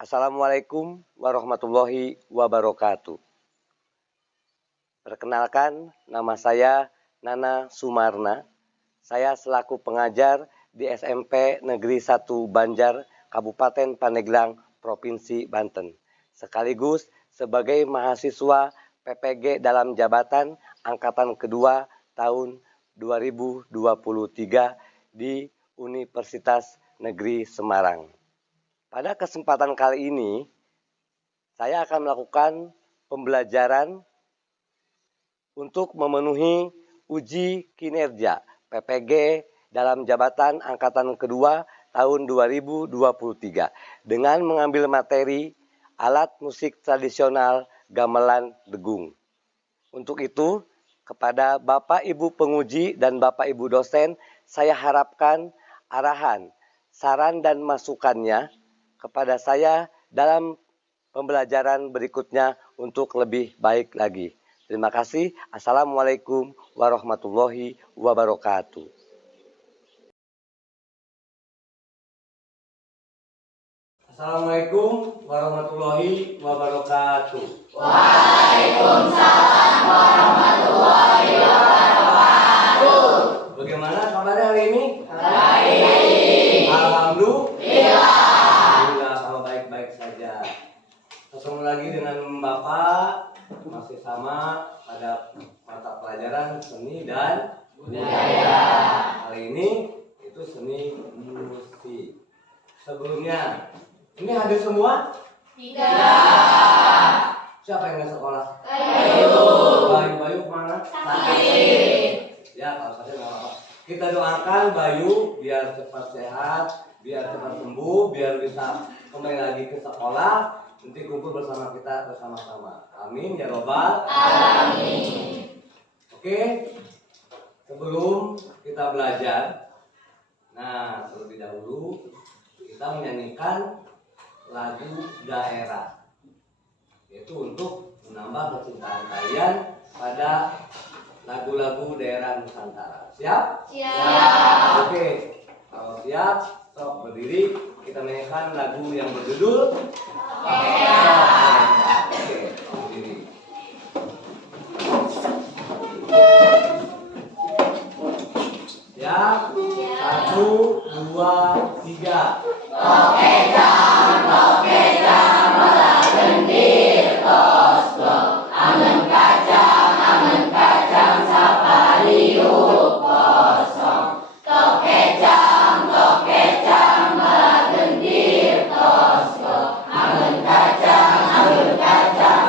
Assalamualaikum warahmatullahi wabarakatuh. Perkenalkan, nama saya Nana Sumarna. Saya selaku pengajar di SMP Negeri 1 Banjar, Kabupaten Pandeglang, Provinsi Banten. Sekaligus sebagai mahasiswa PPG dalam jabatan Angkatan Kedua tahun 2023 di Universitas Negeri Semarang. Pada kesempatan kali ini, saya akan melakukan pembelajaran untuk memenuhi uji kinerja PPG dalam jabatan Angkatan Kedua tahun 2023 dengan mengambil materi alat musik tradisional gamelan degung. Untuk itu, kepada Bapak Ibu penguji dan Bapak Ibu dosen, saya harapkan arahan, saran dan masukannya kepada saya dalam pembelajaran berikutnya untuk lebih baik lagi. Terima kasih. Assalamualaikum warahmatullahi wabarakatuh. Assalamualaikum warahmatullahi wabarakatuh. Waalaikumsalam warahmatullahi wabarakatuh. Bagaimana kabarnya hari ini? Baik. Alhamdulillah. Kalau baik-baik saja. Ketemu lagi dengan Bapak, masih sama pada mata pelajaran seni dan budaya. Hari ini itu seni musik. Sebelumnya, ini hadir semua? Tidak. Siapa yang nggak sekolah? Bayu kemana? Sakit. Ya, kalau sakit nggak apa-apa. Kita doakan Bayu biar cepat sehat, biar cepat sembuh, biar bisa kembali lagi ke sekolah, nanti kumpul bersama kita bersama-sama. Amin ya robbal Amin. Oke, sebelum kita belajar, nah terlebih dahulu kita menyanyikan lagu daerah, yaitu untuk menambah kecintaan kalian pada lagu-lagu daerah Nusantara. Siap? Siap. Oke, kalau siap, sok berdiri. Kita menyanyikan lagu yang berjudul Oke, berdiri. Siap? 1, 2, 3. Tokejang melah gendir tosbok. Angen kacang sapariuk kosong. Tokejang melah gendir tosbok. Angen kacang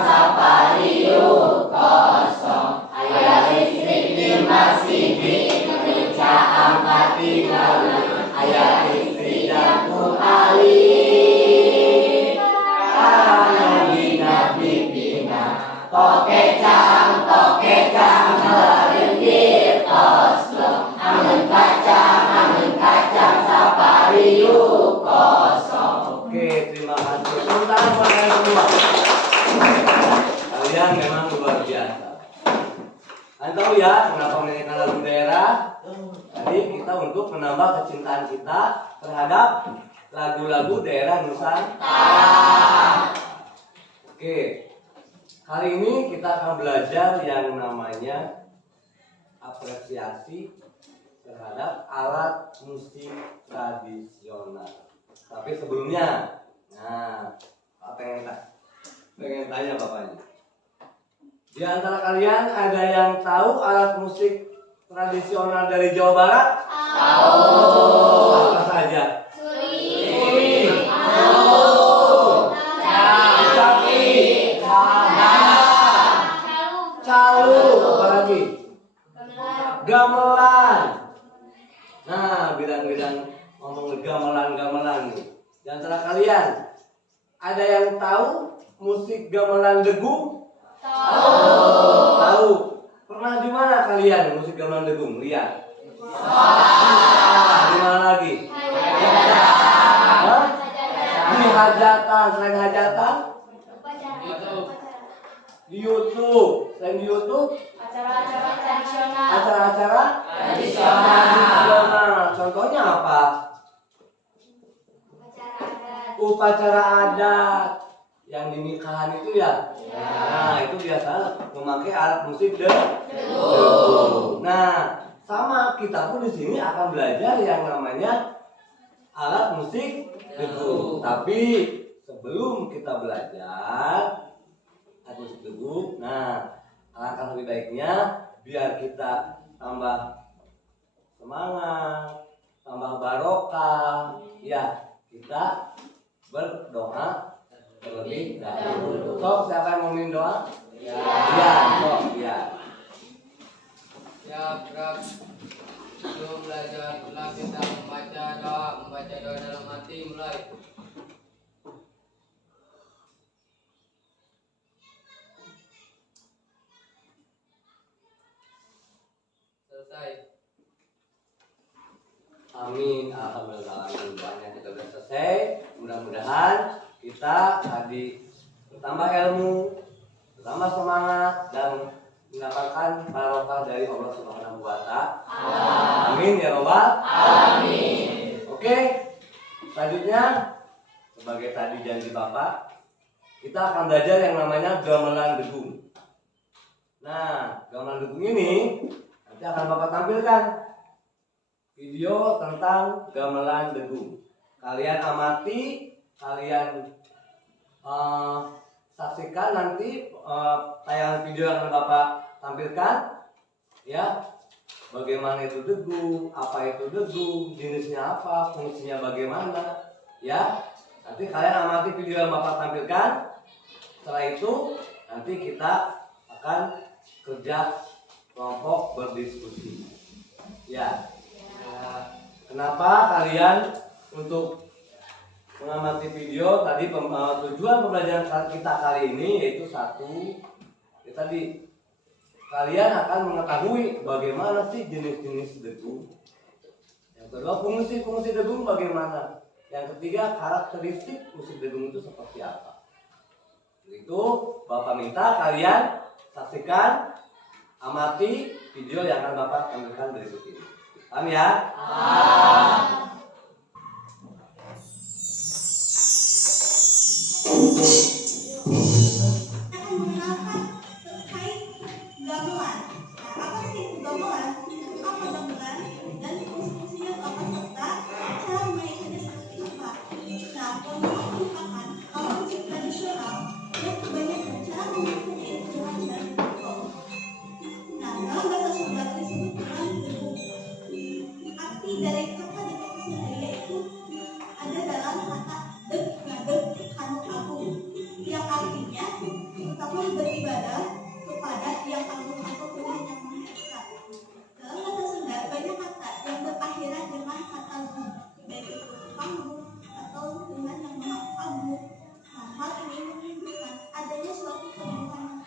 sapariuk kosong. Ayah listrik di masjid gereja angkat di dalam. Ayah istri dan kuali karena bina pipina. Tokejang melendir tosbok. Angen kacang sapariuk kosong. Oke, terima kasih. Tepuk tangan buat kalian semua. Kalian memang luar biasa. Kalian tahu ya kenapa menyanyikan lagu daerah? Tadi kita untuk menambah kecintaan kita terhadap lagu-lagu daerah Nusantara. Oke, kali ini kita akan belajar yang namanya apresiasi terhadap alat musik tradisional. Tapi sebelumnya, Pak pengen tanya bapaknya. Di antara kalian ada yang tahu alat musik tradisional dari Jawa Barat? Tahu. Apa saja? Suri. Capi. Calu. Apa lagi? Gamelan. Nah, bidang-bidang ngomong gamelan nih. Di antara kalian ada yang tahu musik gamelan degung? Tahu. Pernah di mana kalian musik gamelan degung? Lihat. Di mana lagi? Di hajatan. Selain hajatan? Di YouTube. Selain di YouTube? Acara-acara tradisional. Acara-acara tradisional. Contohnya apa? upacara adat yang di nikahan itu ya. Nah, itu biasa memakai alat musik degung. Nah, sama kita pun di sini akan belajar yang namanya alat musik degung. Tapi sebelum kita belajar alat musik degung, nah alangkah lebih baiknya biar kita tambah semangat, tambah barokah, ya kita berdoa terlebih dahulu. Sok, siapa yang mau minum doa? Ya, sok, ya. Ya, Prof. Sebelum belajar, kita membaca doa dalam hati, mulai. Selesai. Amin, alhamdulillah, doanya kita sudah selesai. Mudah-mudahan kita tadi bertambah ilmu, bertambah semangat, dan mendapatkan barokah dari Allah Subhanahu wa Ta'ala. Amin ya Rabbal alamin. Oke, selanjutnya sebagai tadi janji Bapak, kita akan belajar yang namanya gamelan degung. Nah, gamelan degung ini nanti akan Bapak tampilkan video tentang gamelan degung. Kalian amati, kalian saksikan nanti tayangan video yang akan Bapak tampilkan, ya. Bagaimana itu degung, apa itu degung, jenisnya apa, fungsinya bagaimana, ya. Nanti kalian amati video yang Bapak tampilkan. Setelah itu nanti kita akan kerja kelompok berdiskusi, ya. Kenapa kalian untuk mengamati video tadi? Tujuan pembelajaran kita kali ini yaitu satu, ya tadi kalian akan mengetahui bagaimana sih jenis-jenis degung. Yang kedua, fungsi degung bagaimana. Yang ketiga, karakteristik musik degung itu seperti apa. Itu Bapak minta kalian saksikan, amati video yang akan Bapak tampilkan berikut ini. Paham ya? Dari kata detik sendiri itu ada dalam kata dek ngadek kanu agung yang artinya tetaplah beribadah kepada yang agung atau Tuhan yang Maha Esa. Dalam kata Sunda banyak kata yang berakhiran dengan kata gu, baik itu panggung atau Tuhan yang Maha Agung. Nah, hal ini menunjukkan adanya suatu kebutuhan yang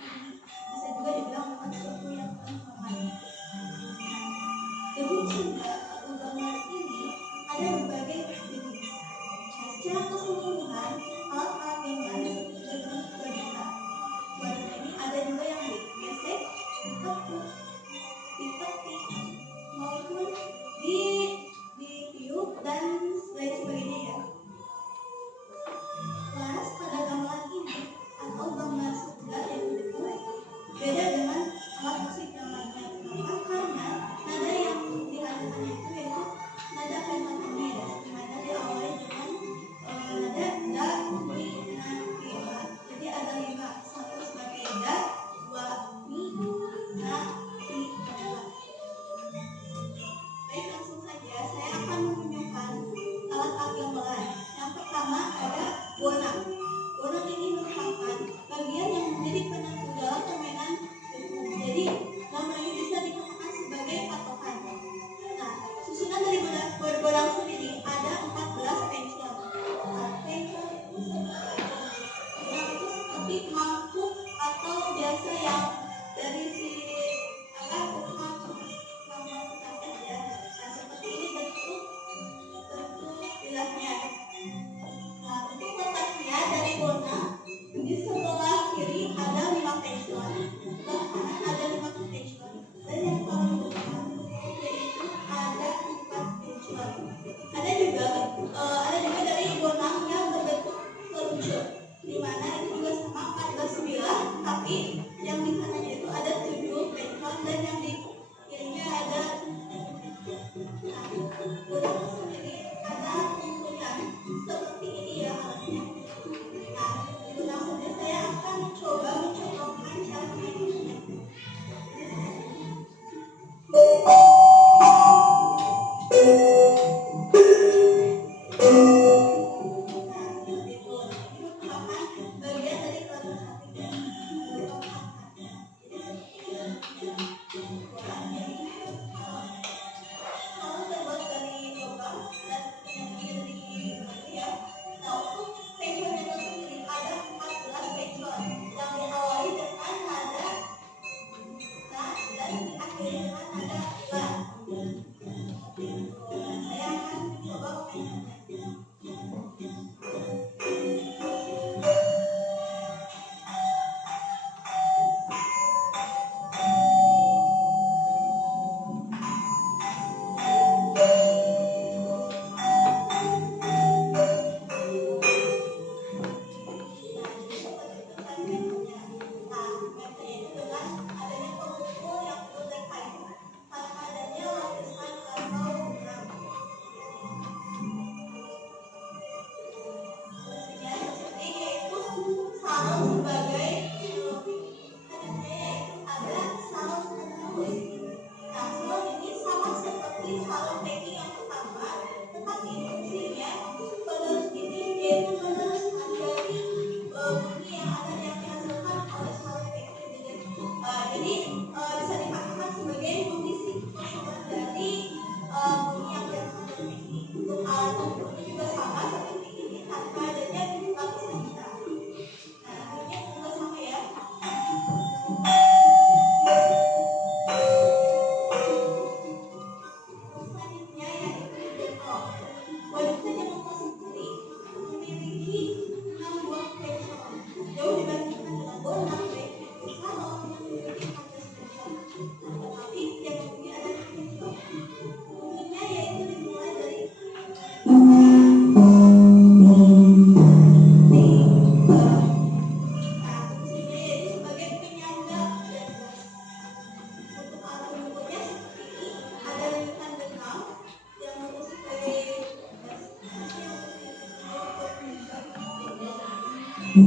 Baik,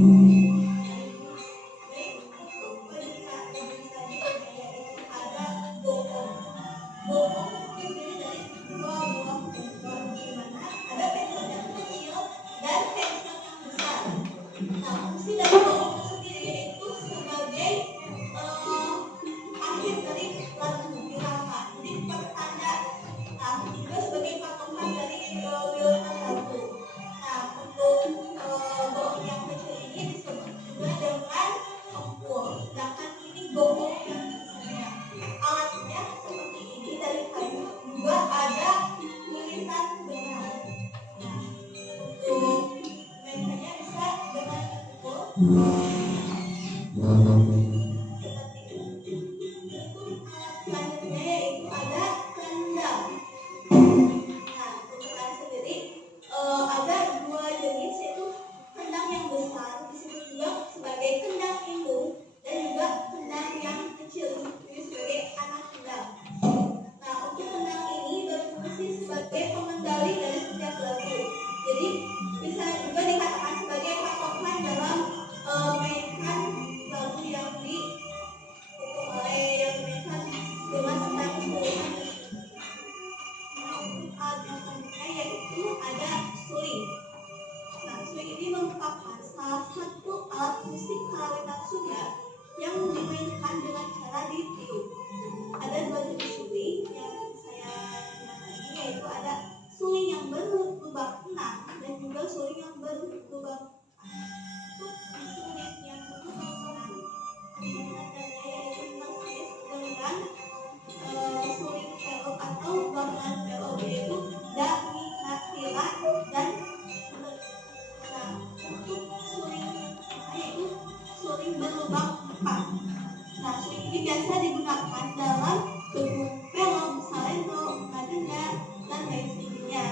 untuk berita selanjutnya yaitu ada bohong. Bohong terdiri dari dua buah pensel, di mana ada pensel yang kecil dan pensel yang besar. Nah, fungsi dari bohong itu sendiri yaitu sebagai akhir dari lagu irama. Jadi pertanda. Nah, juga sebagai patokan dari liuran lagu. Nah, untuk bohong yang kecil ini disebut juga dengan empul. Sedangkan ini bohong yang besarnya. Alatnya seperti ini dari kayu, juga ada tulisan benar. Nah, untuk mainannya bisa dengan empul. Seperti itu. Untuk alat selanjutnya yaitu ada kendang. Nah, untuk alat sendiri ada dua jenis yaitu kendang yang besar disebut juga sebagai kendang indung dan juga kendang yang kecil disebut sebagai anak kendang. Nah, untuk kendang ini berfungsi sebagai pengendali dari setiap lagu. Jadi bisa juga dikatakan sebagai patokan dalam mainkan lagu yang dimainkan dengan tentang tulisan. Nah, untuk alat yang selanjutnya yaitu ada suling. Nah, suling ini merupakan salah satu alat musik karawitan Sunda yang dimainkan dengan cara ditiup. Ada dua jenis suling yang saya gunakan ini yaitu ada suling yang berlubang 6 dan juga suling yang berlubang 4. Untuk suling yang berlubang 6 tandanya yaitu persis dengan suling velop atau gamelan velop yaitu da, mi, na, ti, la, dan le. Nah, untuk suling yaitu suling berlubang 4. Nah, suling ini biasa digunakan dalam bentuk velop, salendo, nadenda, dan lain sebagainya.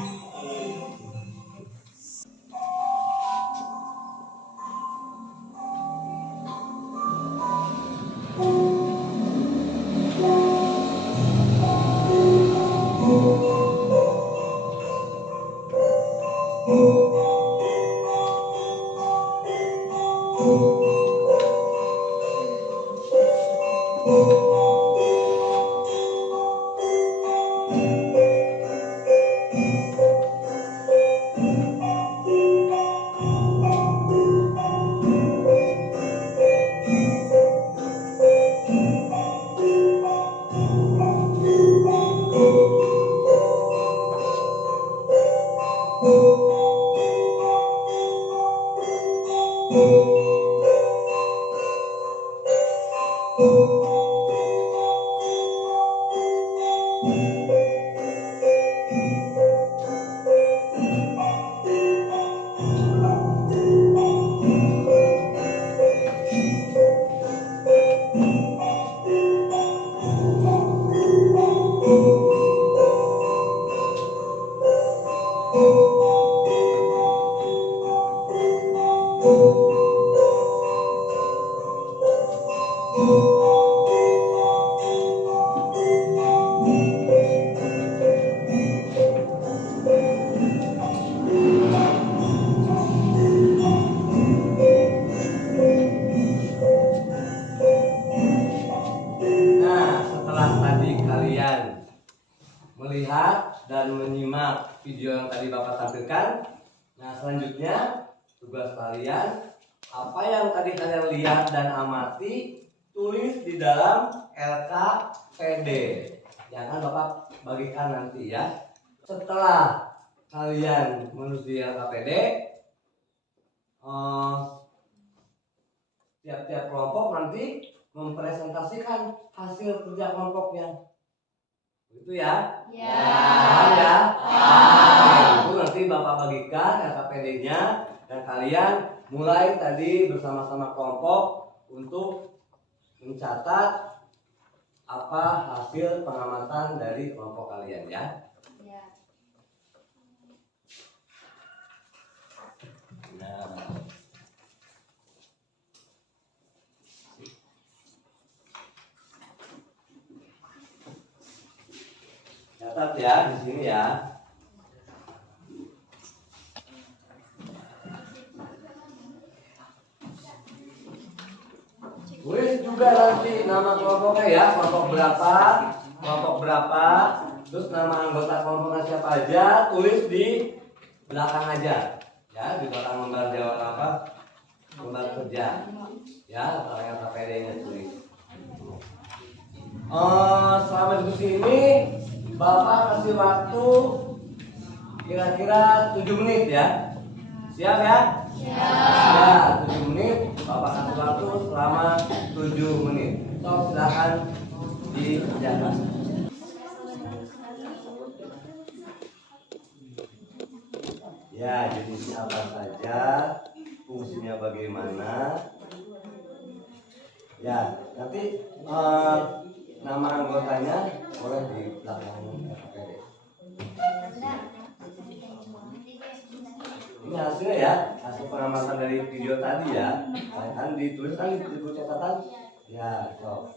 Nah, setelah tadi kalian melihat dan menyimak video yang tadi Bapak tampilkan, nah selanjutnya tugas kalian, apa yang tadi kalian lihat dan amati, tulis di dalam LKPD. Ya kan Bapak bagikan nanti ya. Setelah kalian menulis di LKPD, tiap-tiap kelompok nanti mempresentasikan hasil kerja kelompoknya. Itu ya? Ya. Paham ya? Paham. Itu nanti Bapak bagikan LKPD-nya dan kalian mulai tadi bersama-sama kelompok untuk mencatat apa hasil pengamatan dari kelompok kalian ya. Ya. Nah. Catat ya di sini ya. Tulis juga nanti nama kelompoknya ya, kelompok berapa, terus nama anggota kelompoknya siapa aja, tulis di belakang aja, ya di belakang lembar jawab apa, lembar kerja, ya belakang KPD-nya tulis. Selama diskusi ini, Bapak kasih waktu kira-kira 7 menit ya, siap ya? Ya, 7 menit, Bapak kasih waktu selama 7 menit. So, silakan dikerjakan. Ya, jenis apa saja, fungsinya bagaimana. Ya, nanti nama anggotanya boleh di belakang KPD. Ini hasilnya ya, hasil pengamatan dari video tadi ya. Kan ditulis kan di buku catatan. Ya, so.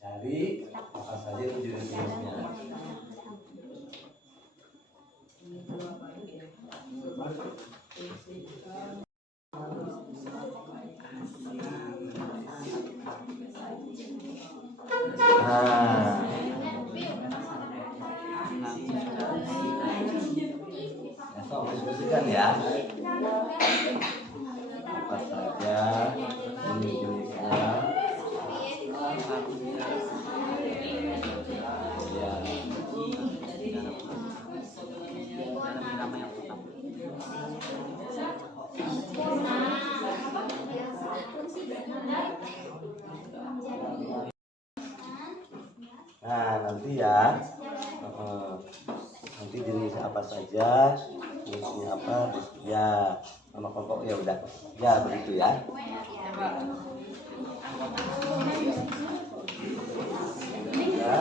Cari apa saja itu jenis-jenisnya. Nah. Ya, so, diskusikan ya. Apa saja jenis-jenisnya. Ya. Nah, nanti ya. Nanti jenis apa saja, jenisnya apa, ya nama kelompok ya udah, ya begitu ya. Ya.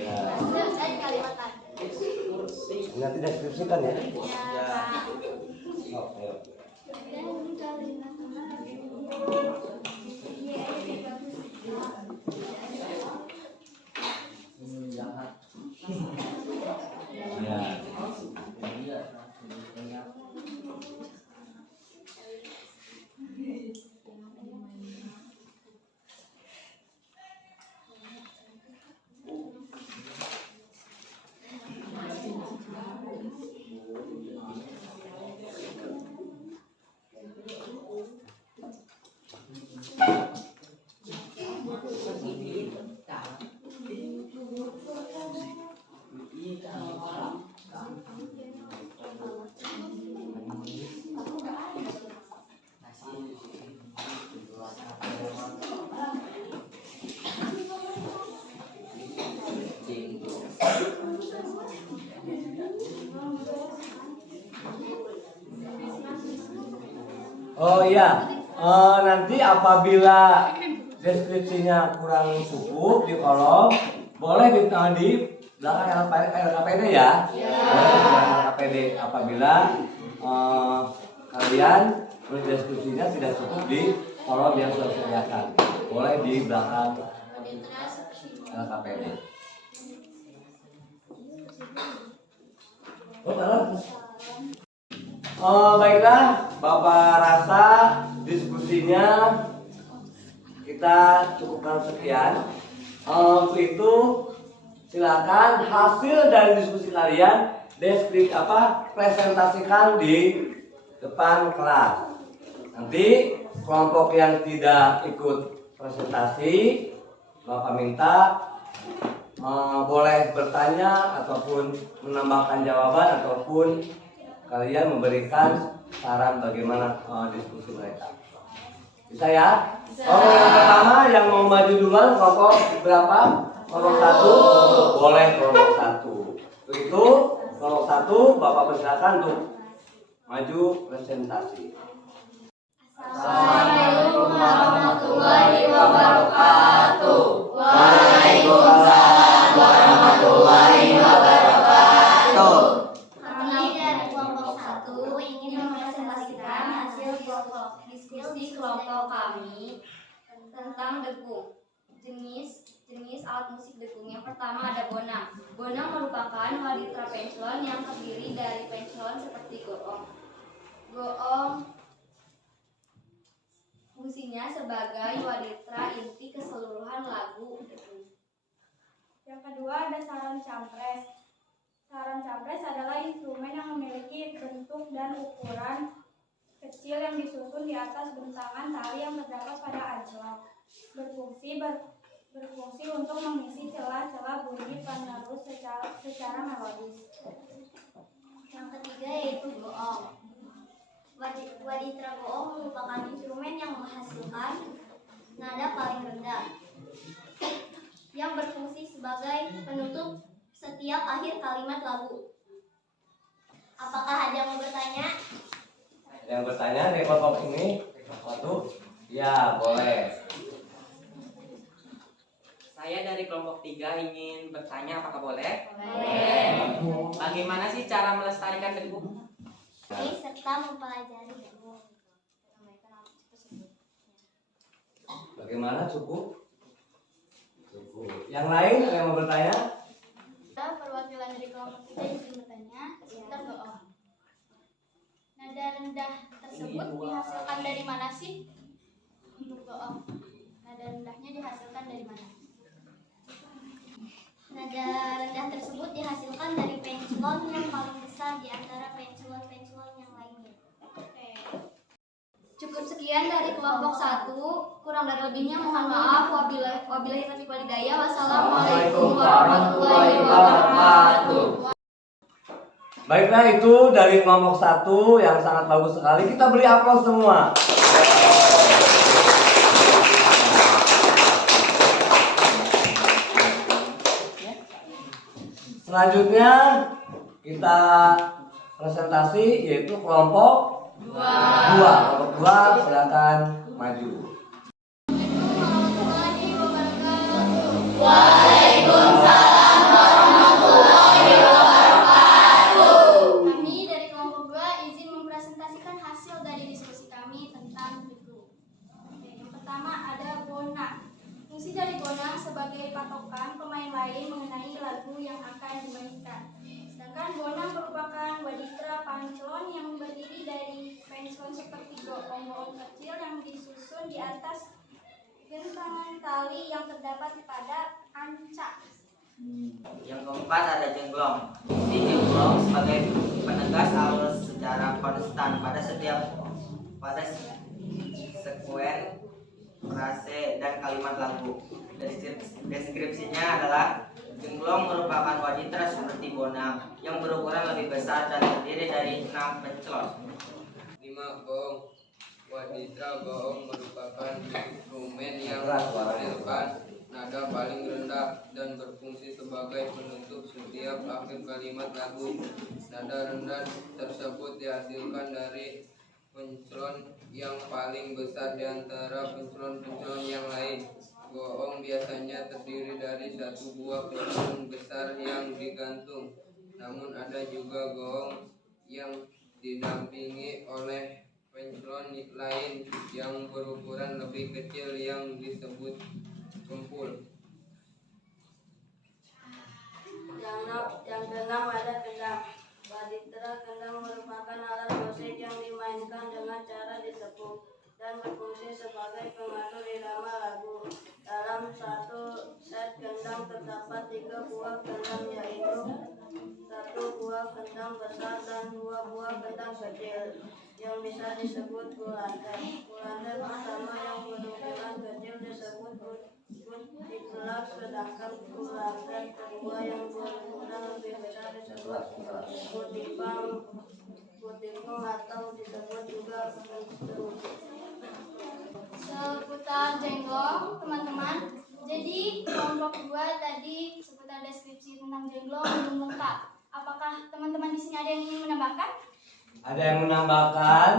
Ya. Nanti deskripsikan ya. Oh, ayo. Oh iya, nanti apabila deskripsinya kurang cukup di kolom, boleh di belakang LKPD ya. LKPD apabila kalian tulis deskripsinya tidak cukup di kolom yang sudah disediakan, boleh di belakang LKPD. Baiklah, Bapak rasa diskusinya kita cukupkan sekian. Untuk itu silakan hasil dari diskusi kalian presentasikan di depan kelas. Nanti kelompok yang tidak ikut presentasi, Bapak minta boleh bertanya ataupun menambahkan jawaban ataupun kalian memberikan saran bagaimana diskusi mereka. Bisa ya? Kelompok yang pertama yang mau maju duluan kelompok berapa? Kelompok 1? Boleh kelompok 1. Untuk itu kelompok 1 Bapak persilakan untuk maju presentasi. Assalamualaikum warahmatullahi wabarakatuh. Waalaikumsalam warahmatullahi wabarakatuh. Kami dari kelompok 1 ingin mempresentasikan hasil diskusi kelompok kami tentang debu. jenis alat musik dengung. Yang pertama ada bonang. Bonang merupakan waditra penslon yang terdiri dari penslon seperti goong. Goong fungsinya sebagai waditra inti keseluruhan lagu dengung. Yang kedua ada saron campres. Saron campres adalah instrumen yang memiliki bentuk dan ukuran kecil yang disusun di atas bentangan tali yang terdapat pada anjlok. Berfungsi untuk mengisi celah-celah bunyi penerus secara melodis. Yang ketiga yaitu goong. Waditra goong merupakan instrumen yang menghasilkan nada paling rendah yang berfungsi sebagai penutup setiap akhir kalimat lagu. Apakah ada yang mau bertanya? Ada yang bertanya dari kelompok ini? Satu? Ya, boleh. Saya dari kelompok 3 ingin bertanya, apakah boleh? Boleh. Bagaimana sih cara melestarikan dengung? Serta mempelajari dengung. Bagaimana, cukup? Cukup. Yang lain ada yang mau bertanya? Perwakilan dari kelompok kita izin bertanya seputar goong. Nada rendah tersebut dihasilkan dari mana sih? Untuk goong, nada rendahnya dihasilkan dari mana? Nada rendah tersebut dihasilkan dari penslon yang paling besar di antara penslon-penslon yang lainnya. Oke. Cukup sekian dari kelompok 1. Kurang dan lebihnya mohon maaf. Wabillahi taufiq wal hidayah. Wassalamualaikum warahmatullahi wabarakatuh. Baiklah, itu dari kelompok 1 yang sangat bagus sekali. Kita beri aplaus semua. Selanjutnya kita presentasi yaitu kelompok 2. Kelompok 2 silakan maju. Waalaikumsalam warahmatullahi wabarakatuh. Kami dari kelompok 2 izin mempresentasikan hasil dari diskusi kami tentang dengung. Yang pertama ada bonang. Fungsi dari bonang sebagai patokan pemain lain mengenai lagu yang akan dimainkan. Sedangkan bonang merupakan waditra panslon yang berdiri dari penslon seperti goong-goong kecil yang disusun di atas bentangan tali yang terdapat pada ancak. Yang keempat ada jenglong. Fungsi jenglong sebagai penegas alur secara konstan pada sekuen, frase, dan kalimat lagu. Deskripsinya adalah jenglong merupakan waditra seperti bonang yang berukuran lebih besar dan terdiri dari 6 penslon. 5. Goong. Waditra goong merupakan instrumen yang menghasilkan nada paling rendah dan berfungsi sebagai penutup setiap akhir kalimat lagu. Nada rendah tersebut dihasilkan dari penslon yang paling besar di antara penslon-penslon yang lain. Goong biasanya terdiri dari satu buah penslon besar yang digantung. Namun ada juga goong yang didampingi oleh penslon lain yang berukuran lebih kecil yang disebut kempul. Yang keenam ada kendang. Waditra kendang merupakan alat musik yang dimainkan dengan cara ditepuk dan berfungsi sebagai pengatur irama lagu. Dalam satu set kendang terdapat 3 buah kendang, yaitu 1 buah kendang besar dan 2 buah kendang kecil yang bisa disebut kulander. Kulander pertama yang berukuran kecil disebut kutiklak, sedangkan kulander kedua yang berukuran lebih besar disebut kutikung atau disebut juga kentru. Seputar jenglong, teman-teman. Jadi kelompok 2 tadi seputar deskripsi tentang jenglong belum lengkap. Apakah teman-teman di sini ada yang ingin menambahkan? Ada yang menambahkan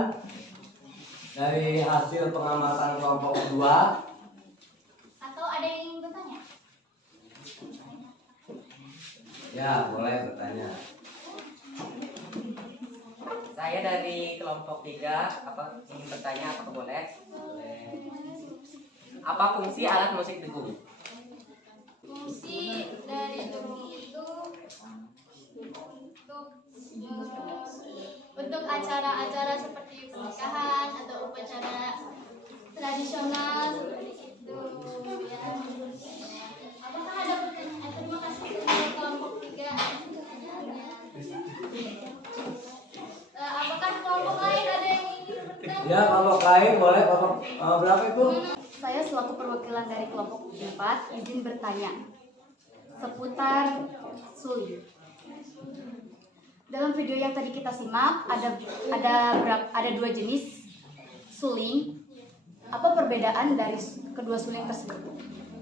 dari hasil pengamatan kelompok 2? Atau ada yang ingin bertanya? Ya, boleh bertanya. Saya dari kelompok 3 ingin bertanya, apakah boleh? Apa fungsi alat musik dengung? fungsi dari degung itu untuk acara-acara seperti pernikahan atau upacara tradisional seperti itu. Ya. Apakah ada pertanyaan? Terima kasih untuk kelompok 3. Apakah kelompok lain ada yang ingin bertanya? Ya, kelompok lain boleh. Kelompok berapa itu? Saya selaku perwakilan dari kelompok 4 izin bertanya seputar suling. Dalam video yang tadi kita simak ada 2 jenis suling. Apa perbedaan dari kedua suling tersebut?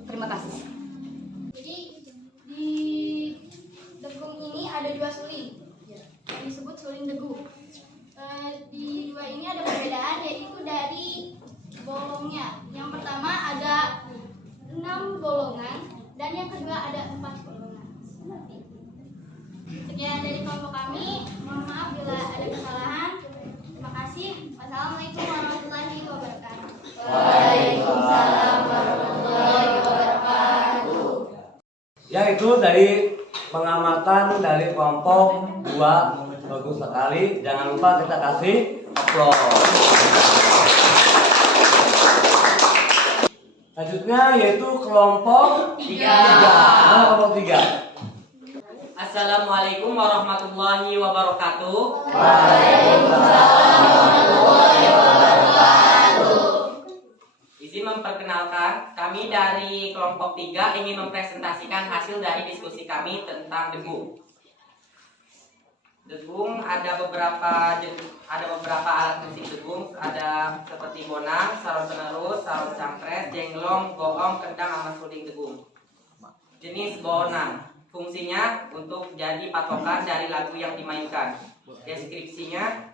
Terima kasih. Jadi di degung ini ada 2 suling yang disebut suling degung. Di 2 ini ada perbedaan, yaitu dari bolongnya. Yang pertama ada 6 bolongan dan yang kedua ada 4 bolongan. Sekian dari kelompok kami. Mohon maaf bila ada kesalahan. Terima kasih. Wassalamualaikum warahmatullahi wabarakatuh. Waalaikumsalam warahmatullahi wabarakatuh. Ya, itu dari pengamatan dari kelompok 2. Bagus sekali. Jangan lupa kita kasih aplaus. Selanjutnya yaitu kelompok 3. Kelompok 3. Assalamualaikum warahmatullahi wabarakatuh. Waalaikumsalam warahmatullahi wabarakatuh. Izin memperkenalkan, kami dari kelompok 3 ingin mempresentasikan hasil dari diskusi kami tentang degung. Degung ada beberapa alat musik degung, ada seperti bonang, saron penerus, saron campret, jenglong, goong, kendang, sama suling degung. Jenis bonang, fungsinya untuk jadi patokan dari lagu yang dimainkan. Deskripsinya,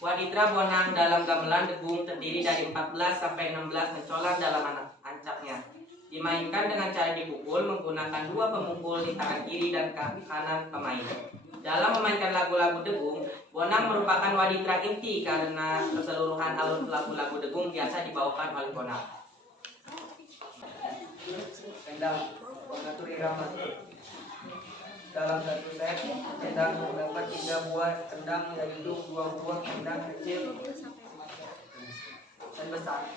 waditra bonang dalam gamelan degung terdiri dari 14 sampai 16 pencolan dalam ancaknya. Dimainkan dengan cara dipukul menggunakan 2 pemukul di tangan kiri dan kanan pemain. Dalam memainkan lagu-lagu degung, bonang merupakan waditra inti karena keseluruhan alur lagu-lagu degung biasa dibawakan oleh bonang. Kendang mengatur irama. Dalam satu set, kendang terdapat 3 buah kendang, yaitu 2 buah kendang kecil dan besar.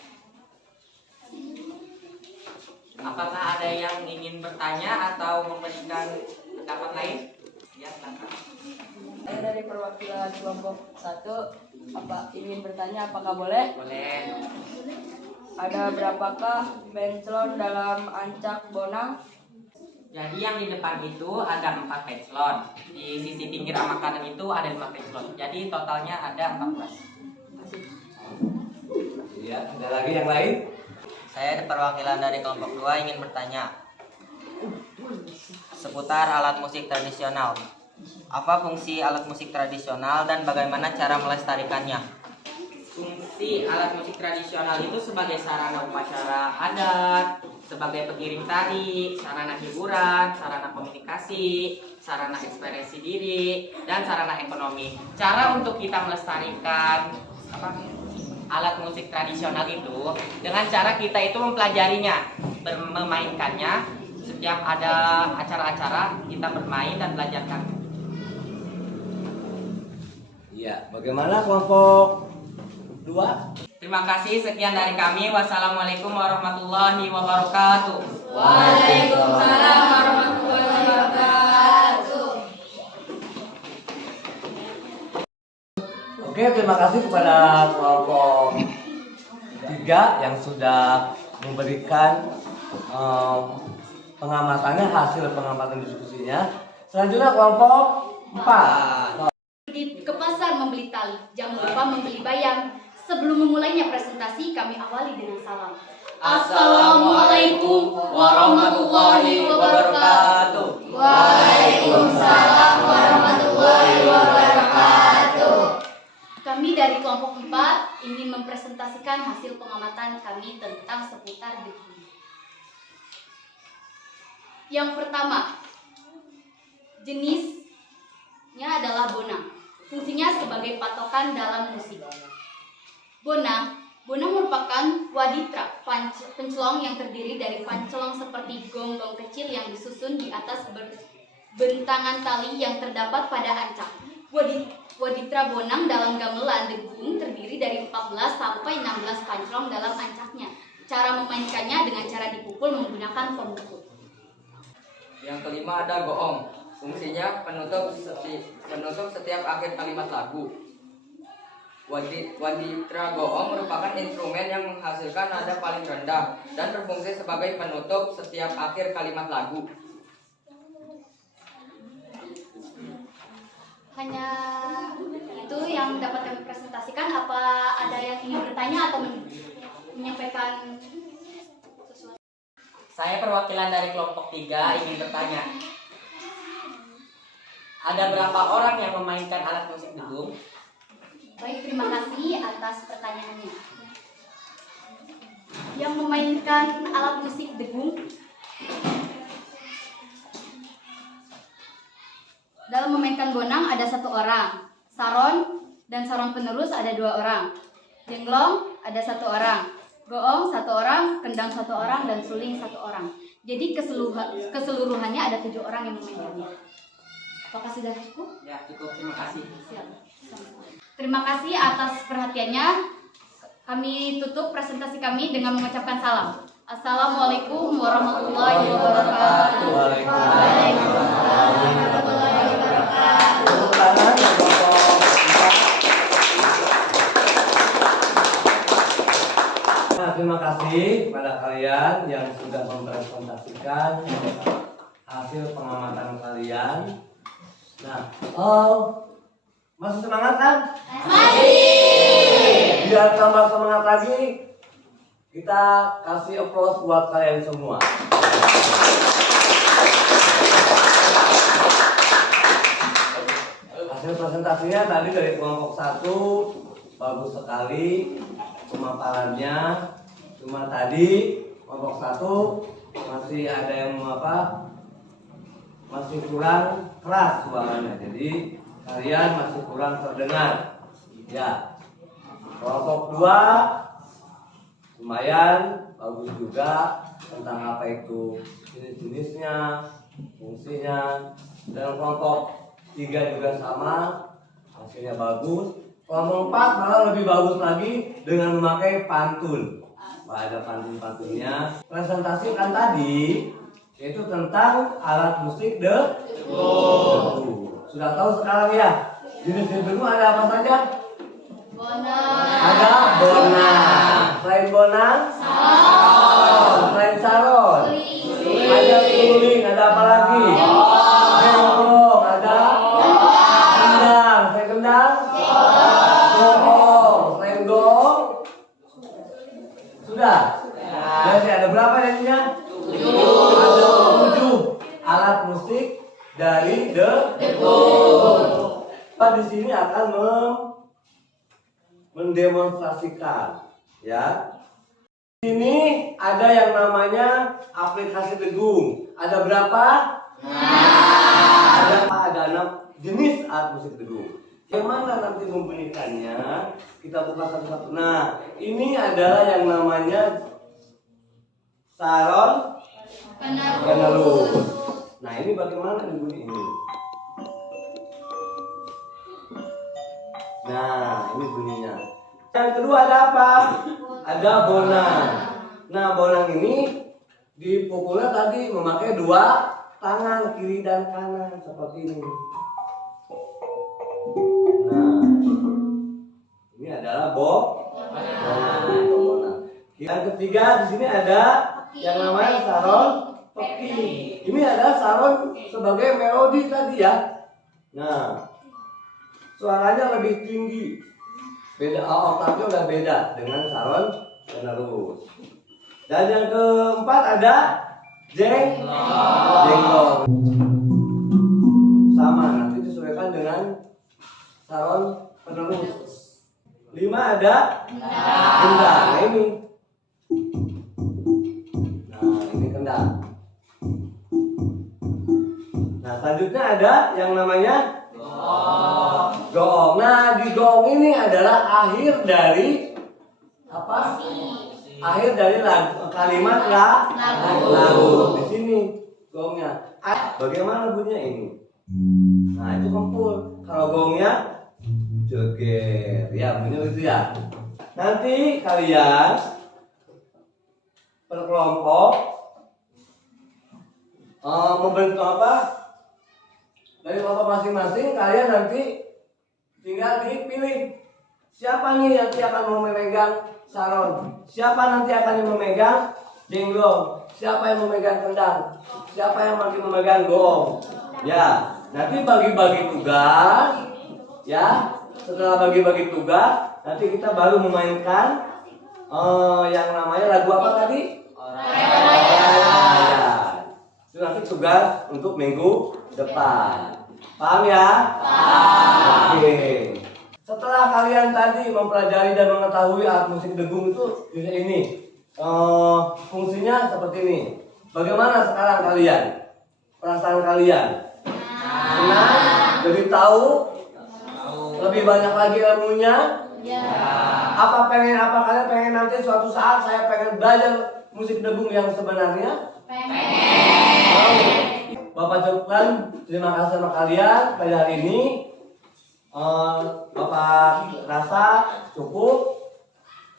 Apakah ada yang ingin bertanya atau memberikan pendapat lain? Ya, silakan. Saya dari perwakilan kelompok 1 ingin bertanya apakah boleh? Boleh. Ada berapakah pencelon dalam ancak bonang? Jadi yang di depan itu ada 4 pencelon. Di sisi pinggir sama kanan itu ada 5 pencelon. Jadi totalnya ada 14. Ya, ada lagi yang lain? Saya perwakilan dari kelompok 2 ingin bertanya seputar alat musik tradisional. Apa fungsi alat musik tradisional dan bagaimana cara melestarikannya? Fungsi alat musik tradisional itu sebagai sarana upacara adat, sebagai pengiring tari, sarana hiburan, sarana komunikasi, sarana ekspresi diri, dan sarana ekonomi. Cara untuk kita melestarikan alat musik tradisional itu dengan cara kita itu mempelajarinya, memainkannya. Setiap ada acara-acara kita bermain dan belajarkan. Iya, bagaimana kelompok 2? Terima kasih, sekian dari kami. Wassalamualaikum warahmatullahi wabarakatuh. Waalaikumsalam warahmatullahi wabarakatuh. Oke, terima kasih kepada kelompok 3 yang sudah memberikan pengamatannya, hasil pengamatan diskusinya. Selanjutnya kelompok 4. Ke pasar membeli tali, jangan lupa membeli bayam. Sebelum memulainya presentasi, kami awali dengan salam. Assalamualaikum warahmatullahi wabarakatuh. Waalaikumsalam warahmatullahi wabarakatuh. Kami dari kelompok 4 ingin mempresentasikan hasil pengamatan kami tentang seputar degung. Yang pertama, jenisnya adalah bonang. Fungsinya sebagai patokan dalam musik. Bonang Bonang merupakan waditra, pencelong yang terdiri dari pancelong seperti gong-gong kecil yang disusun di atas bentangan tali yang terdapat pada ancak. Waditra bonang dalam gamelan degung terdiri dari 14 sampai 16 pancelong dalam ancaknya. Cara memainkannya dengan cara dipukul menggunakan pemukul. Yang kelima ada goong. Fungsinya penutup setiap akhir kalimat lagu. Waditra goong merupakan instrumen yang menghasilkan nada paling rendah dan berfungsi sebagai penutup setiap akhir kalimat lagu. Hanya itu yang dapat kami presentasikan. Apa ada yang ingin bertanya atau menyampaikan sesuatu? Saya perwakilan dari kelompok 3 ingin bertanya. Ada berapa orang yang memainkan alat musik degung? Baik, terima kasih atas pertanyaannya. Yang memainkan alat musik degung dalam memainkan bonang ada 1 orang, saron dan saron penerus ada 2 orang, jenglong ada 1 orang, goong 1 orang, kendang 1 orang, dan suling 1 orang. Jadi keseluruhannya ada 7 orang yang memainkannya. Apakah sudah cukup? Ya, cukup. Terima kasih. Siap. Terima kasih atas perhatiannya. Kami tutup presentasi kami dengan mengucapkan salam. Assalamualaikum warahmatullahi wabarakatuh. Waalaikumsalam. Nah, terima kasih pada kalian yang sudah mempresentasikan hasil pengamatan kalian. Nah, masih semangat kan? Masih. Biar tambah semangat lagi, kita kasih applause buat kalian semua. Hasil presentasinya tadi dari kelompok 1 bagus sekali pemaparannya. Cuma tadi kelompok 1 masih ada yang masih kurang keras suaranya. Jadi kalian masih kurang terdengar. Ya. Kelompok 2 lumayan bagus juga tentang apa itu jenis-jenisnya, fungsinya. Dan kelompok 3 juga sama, hasilnya bagus. Kelompok 4 malah lebih bagus lagi dengan memakai pantun. Ada pantun-pantunnya. Presentasi kan tadi yaitu tentang alat musik degung. Sudah tahu sekarang ya, jenis-jenis degung ada apa saja? Bonang. Ada bonang. Selain bonang? Saron. Selain saron? Suling. Ada suling. Ada apa lagi? Jenglong. Ada? Kendang. Selain kendang? Goong. Selain goong? Sudah? Jadi ada berapa jadinya? 7. Ada 7 alat musik dari degung. Pak di sini akan mendemonstrasikan, ya. Ini ada yang namanya aplikasi degung. Ada berapa? Ada 6 jenis alat musik degung. Yang mana nanti membunyikannya? Kita buka satu-satu. Nah, ini adalah yang namanya saron penerus. Nah, ini bagaimana bunyi ini? Nah, ini bunyinya. Yang kedua ada apa? Ada bonang. Nah, bonang ini dipukulnya tadi memakai 2 tangan, kiri dan kanan seperti ini. Nah, ini adalah bonang. Yang ketiga di sini ada yang namanya saron peki. Ini adalah saron sebagai melodi tadi ya. Nah, suaranya lebih tinggi. Beda, oktavnya udah beda dengan saron penerus. Dan yang keempat ada jenglong. Sama, nanti disesuaikan dengan saron penerus. 5 ada kendang. Nah, ini. Nah, ini kendang. Nah, selanjutnya ada yang namanya gong. Nah, di gong ini adalah akhir dari apa? Akhir dari kalimat lagu. Di sini gongnya. Bagaimana bunyinya ini? Nah itu kempul. Kalau gongnya jeger, ya bunyinya gitu ya. Nanti kalian per kelompok membentuk apa? Dari kelompok masing-masing kalian nanti tinggal dipilih siapa nih yang nanti akan memegang saron, siapa nanti akan memegang jenglong, siapa yang memegang kendang, siapa yang nanti memegang gong. Ya, nanti bagi-bagi tugas. Ya, setelah bagi-bagi tugas, nanti kita baru memainkan yang namanya lagu apa tadi? Orayan. Itu nanti tugas untuk minggu depan. Paham ya? Paham. Oke. Setelah kalian tadi mempelajari dan mengetahui alat musik dengung itu ini fungsinya seperti ini. Bagaimana sekarang kalian? Perasaan kalian? Senang? Jadi tahu? Lebih banyak lagi ilmunya? Ya. Apa kalian pengen nanti suatu saat saya pengen belajar musik dengung yang sebenarnya? Pengen. Bapak cukupkan, terima kasih sama kalian pada hari ini. Bapak rasa cukup.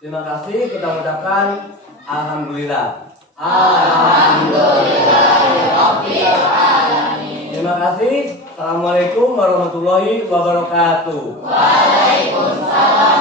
Terima kasih, kita ucapkan alhamdulillah. Terima kasih. Assalamualaikum warahmatullahi wabarakatuh. Waalaikumsalam.